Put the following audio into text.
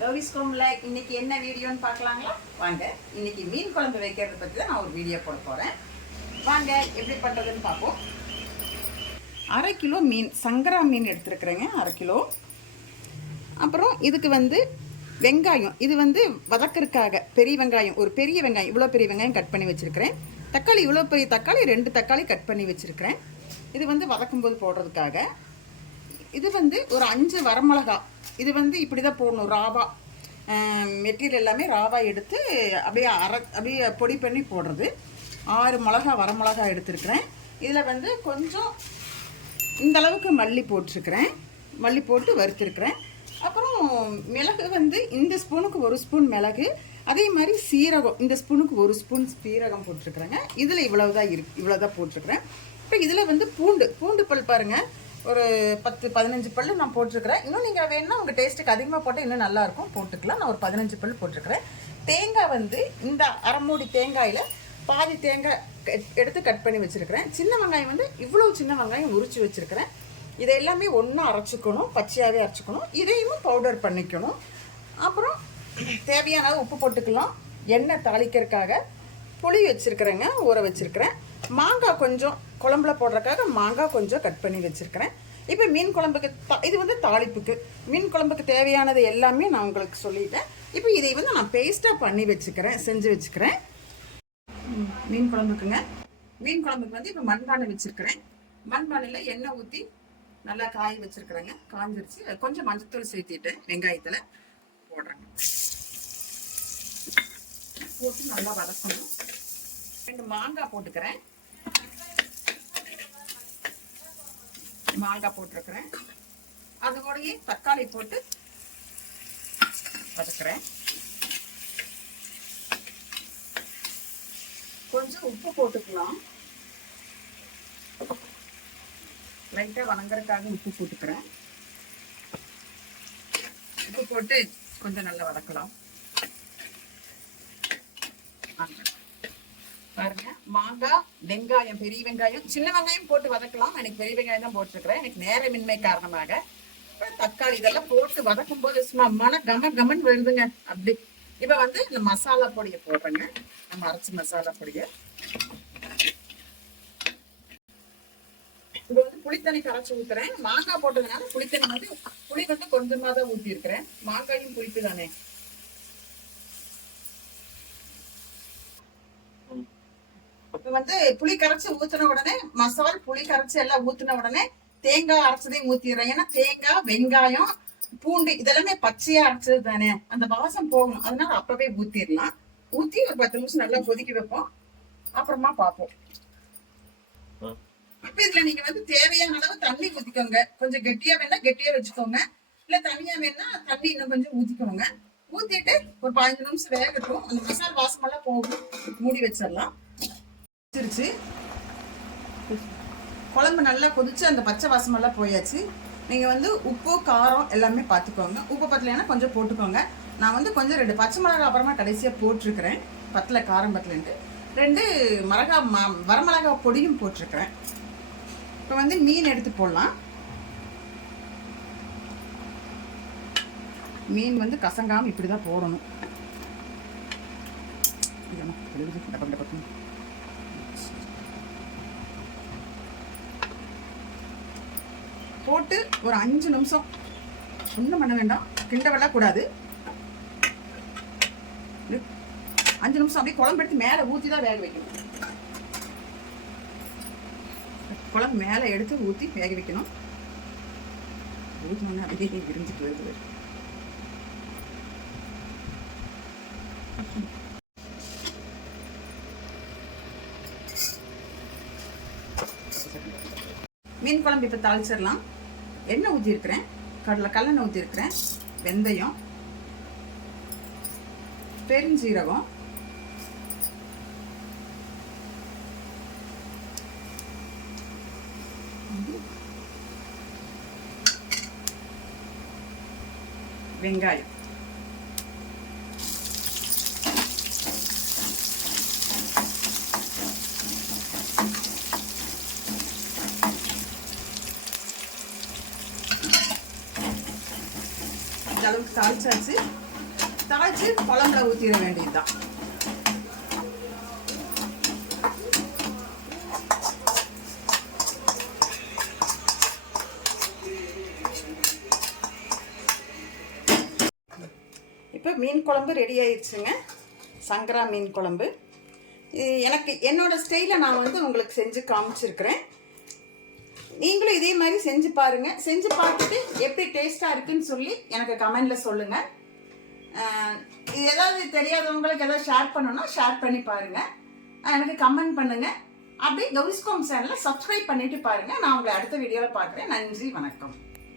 கௌரிஸ் குழம்புல இன்னைக்கு என்ன வீடியோன்னு பார்க்கலாங்களா? வாங்க. இன்னைக்கு மீன் குழம்பு வைக்கிறத பற்றி தான் நான் ஒரு வீடியோ போட போகிறேன். வாங்க எப்படி பண்ணுறதுன்னு பார்ப்போம். 1/2 கிலோ மீன், சங்கரா மீன் எடுத்துருக்குறேங்க, 1/2 கிலோ. அப்புறம் இதுக்கு வெங்காயம், இது வதக்கிறதுக்காக பெரிய வெங்காயம், ஒரு பெரிய வெங்காயம், இவ்வளோ பெரிய வெங்காயம் கட் பண்ணி வச்சுருக்கிறேன். தக்காளி, இவ்வளோ பெரிய தக்காளி 2 தக்காளி கட் பண்ணி வச்சுருக்கிறேன். இது வதக்கும்போது போடுறதுக்காக. இது ஒரு 5 வரமிளகா. இது இப்படி தான் போடணும், ராவா. மெட்டீரியல் எல்லாமே ராவா எடுத்து அப்படியே பொடி பண்ணி போடுறது. 6 மிளகா, வரமிளகா எடுத்துருக்கிறேன். இதில் கொஞ்சம் இந்த அளவுக்கு மல்லி போட்டிருக்கிறேன், மல்லி போட்டு வறுத்துருக்கிறேன். அப்புறம் மிளகு இந்த ஸ்பூனுக்கு 1 ஸ்பூன் மிளகு, அதே மாதிரி சீரகம் இந்த ஸ்பூனுக்கு 1 ஸ்பூன் சீரகம் போட்டிருக்கிறேங்க. இதில் இவ்வளோதான் போட்டிருக்கிறேன். இப்போ இதில் பூண்டு பல் பாருங்கள், ஒரு 10-15 பல் நான் போட்டிருக்கிறேன். இன்னும் நீங்கள் வேணும்னா உங்கள் டேஸ்ட்டுக்கு அதிகமாக போட்டால் இன்னும் நல்லாயிருக்கும், போட்டுக்கலாம். நான் ஒரு 15 பல் போட்டிருக்கிறேன். தேங்காய் இந்த அரை மூடி தேங்காயில் பாதி தேங்காய் எடுத்து கட் பண்ணி வச்சுருக்கிறேன். சின்ன வெங்காயம் இவ்வளோ சின்ன வெங்காயம் உரித்து வச்சுருக்கிறேன். இதை எல்லாமே ஒன்றா அரைச்சிக்கணும், பச்சையாகவே அரைச்சிக்கணும். இதையும் பவுடர் பண்ணிக்கணும். அப்புறம் தேவையான உப்பு போட்டுக்கலாம். எண்ணெய் தாளிக்கிறதுக்காக புளி வச்சுருக்கிறேங்க, ஊற வச்சுருக்கிறேன். மாங்காய் கொஞ்சம் குழம்புல போடுறதுக்காக மாங்காய் கொஞ்சம் கட் பண்ணி வச்சுருக்கிறேன். இப்போ மீன் குழம்புக்கு இது தாளிப்புக்கு, மீன் குழம்புக்கு தேவையானது எல்லாமே நான் உங்களுக்கு சொல்லிட்டேன். இப்போ இதை நான் பேஸ்ட்டாக பண்ணி செஞ்சு வச்சுக்கிறேன். மீன் குழம்புக்குங்க, மீன் குழம்புக்கு இப்போ மண்பானை வச்சுருக்கிறேன். மண்பானையில் எண்ணெய் ஊற்றி நல்லா காய வச்சுருக்குறேங்க. காஞ்சிருச்சு. கொஞ்சம் மஞ்சத்தூள் சேர்த்திட்டேன், வெங்காயத்தில் போடுறேங்க. போட்டு நல்லா வதக்கணும். 2 மாங்காய் போட்டுக்கிறேன். மாங்காய் போட்டிருக்கிறேன். அதோடய தக்காளி போட்டு வதக்குறேன். கொஞ்சம் உப்பு போட்டுக்கலாம். லைட்டாக வதங்குறதுக்காக உப்பு போட்டுக்கிறேன். உப்பு போட்டு கொஞ்சம் நல்லா வதக்கலாம். பாருங்க, மாங்காய், வெங்காயம், பெரிய வெங்காயம், சின்ன வெங்காயம் போட்டு வதக்கலாம். எனக்கு பெரிய வெங்காயம் தான் போட்டிருக்கிறேன், எனக்கு நேரமின்மை காரணமாக. தக்காளி இதெல்லாம் போட்டு வதக்கும் போது சும்மா கமன் வருதுங்க. அப்படி இப்ப இந்த மசாலா பொடியை போடுறேங்க, நம்ம அரைச்சி மசாலா பொடியை. இது புளித்தண்ணி கரைச்சி ஊத்துறேன். மாங்காய் போட்டதுனால புளித்தண்ணி புளி கொஞ்சமா தான் ஊத்தி இருக்கிறேன். மாங்காயும் புளிப்பு தானே. புளி கரைச்சி ஊத்தின உடனே, மசால் புளி கரைச்சி எல்லாம் ஊத்தின உடனே தேங்காய் அரைச்சதையும் ஊத்திடுறேன். ஏன்னா தேங்காய், வெங்காயம், பூண்டு இதெல்லாமே பச்சையா அரைச்சது தானே, அந்த வாசம் போகணும். அதனால அப்பவே ஊத்திடலாம். ஊத்தி ஒரு 10 நிமிஷம் நல்லா கொதிக்க வைப்போம். அப்புறமா பார்ப்போம். இப்ப இதுல நீங்க தேவையான அளவு தண்ணி ஊத்திக்கோங்க. கொஞ்சம் கெட்டியா வேணா கெட்டியா வச்சுக்கோங்க, இல்ல தனியா வேணா தண்ணி இன்னும் கொஞ்சம் ஊத்திக்கோங்க. ஊத்திட்டு ஒரு 15 நிமிஷம் வேகட்டும். அந்த மசாலா வாசம் எல்லாம் போகும். மூடி வச்சிடலாம். குழம்பு நல்லா கொதிச்சு அந்த பச்சை வாசமெல்லாம் போயாச்சு. நீங்கள் உப்பு காரம் எல்லாமே பார்த்துக்கோங்க. உப்பு பத்தலைன்னா கொஞ்சம் போட்டுக்கோங்க. நான் கொஞ்சம் 2 பச்சை மிளகா அப்புறமா கடைசியாக போட்டிருக்கிறேன். பத்தலை, காரம் பத்தலைன்ட்டு 2 வரமிளகா பொடியும் போட்டிருக்கிறேன். இப்போ மீன் எடுத்து போடலாம். மீன் கசங்காமல் இப்படி தான் போடணும். போட்டு ஒரு 5 நிமிஷம் ஒன்றும் பண்ண வேண்டாம், கிண்ட விடக்கூடாது. 5 நிமிஷம் அப்படியே குழம்பு எடுத்து மேலே ஊற்றி தான் வேக வைக்கணும். குழம்பு மேலே எடுத்து ஊற்றி வேக வைக்கணும். ஊற்றினோன்னு அப்படியே விரிஞ்சிட்டு வருது. மீன் குழம்பு இப்போ தாளிச்சிடலாம். எண்ணெய் ஊற்றிருக்கிறேன், கல்லெண்ணெய் ஊற்றிருக்கிறேன், வெந்தயம், பெருஞ்சீரகம், வெங்காயம், அளவுக்கு தாளிச்சாச்சு. தாளிச்சு குழம்புல ஊற்றிட வேண்டியதுதான். இப்போ மீன் குழம்பு ரெடி ஆயிடுச்சுங்க. சங்கரா மீன் குழம்பு. எனக்கு என்னோடய ஸ்டைலில் நான் வந்து உங்களுக்கு செஞ்சு காமிச்சிருக்கிறேன். நீங்களும் இதே மாதிரி செஞ்சு பாருங்கள். செஞ்சு பார்த்துட்டு எப்படி டேஸ்ட்டாக இருக்குன்னு சொல்லி எனக்கு கமெண்டில் சொல்லுங்கள். இது ஏதாவது தெரியாதவங்களுக்கு ஏதாவது ஷேர் பண்ணணும்னா ஷேர் பண்ணி பாருங்கள், எனக்கு கமெண்ட் பண்ணுங்கள். அப்படியே கௌரிஸ் ஹோம் சேனலை சப்ஸ்கிரைப் பண்ணிவிட்டு பாருங்கள். நான் உங்களை அடுத்த வீடியோவில் பார்க்குறேன். நன்றி, வணக்கம்.